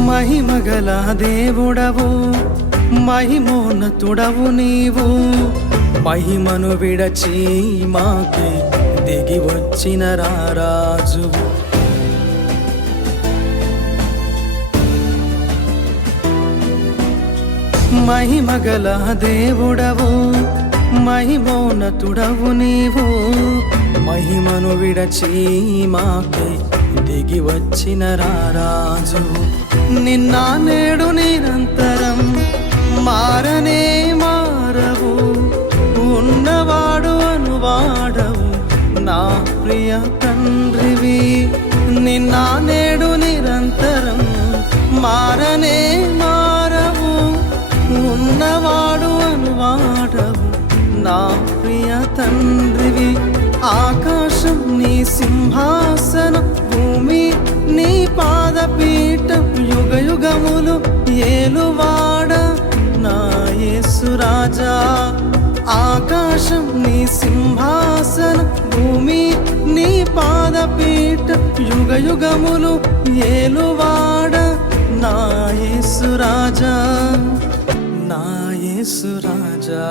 మహిమగల దేవుడవు మహిమోన్నతుడవు నీవు, మహిమను విడచి మాకే దిగి వచ్చిన రారాజువు. మహిమగల దేవుడవు మహిమోన్నతుడవు నీవు, మహిమను విడచి మాకే దిగి వచ్చిన రారాజువు. నిన్న నేడు నిరంతరం మారనే మారవు, ఉన్నవాడు అనువాడవు నా ప్రియ తండ్రివి. నిన్న నేడు నిరంతరం మారనే మారవు, ఉన్నవాడు అనువాడవు నా ప్రియ తండ్రివి. ఆకాశం నీ సింహాసనం, భూమి నీ పాదపీఠం, యుగ యుగములు ఏలువాడ నా యేసు రాజా. ఆకాశం నీ సింహాసనం, భూమి నీ పాదపీఠం, యుగ యుగములు ఏలువాడ నా యేసు రాజా, నా యేసు రాజా.